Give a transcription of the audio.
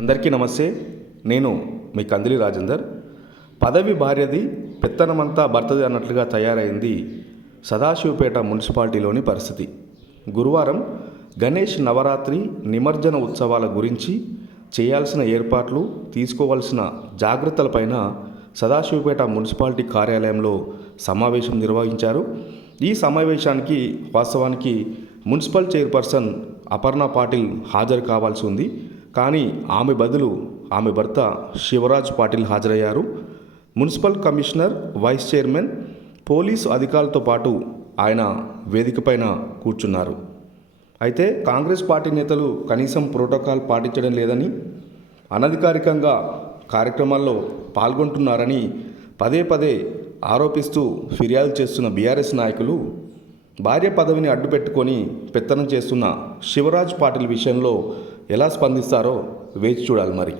అందరికీ నమస్తే. నేను మీ కందిలి రాజేందర్. పదవి భార్యది పెత్తనమంతా భర్తది అన్నట్లుగా తయారైంది సదాశివపేట మున్సిపాలిటీలోని పరిస్థితి. గురువారం గణేష్ నవరాత్రి నిమజ్జన ఉత్సవాల గురించి చేయాల్సిన ఏర్పాట్లు తీసుకోవాల్సిన జాగ్రత్తలపైన సదాశివపేట మున్సిపాలిటీ కార్యాలయంలో సమావేశం నిర్వహించారు. ఈ సమావేశానికి వాస్తవానికి మున్సిపల్ చైర్పర్సన్ అపర్ణ పాటిల్ హాజరు కావాల్సి ఉంది. కానీ ఆమె బదులు ఆమె భర్త శివరాజ్ పాటిల్ హాజరయ్యారు. Municipal commissioner vice chairman police అధికారులతో పాటు ఆయన వేదికపైన కూర్చున్నారు. అయితే కాంగ్రెస్ పార్టీ నేతలు కనీసం ప్రోటోకాల్ పాటించడం లేదని అనధికారికంగా కార్యక్రమాల్లో పాల్గొంటున్నారని పదే పదే ఆరోపిస్తూ ఫిర్యాదు చేస్తున్న బీఆర్ఎస్ నాయకులు భార్య పదవిని అడ్డుపెట్టుకొని పెత్తనం చేస్తున్న శివరాజ్ పాటిల్ విషయంలో ఎలా స్పందిస్తారో వేచి చూడాలి మరి.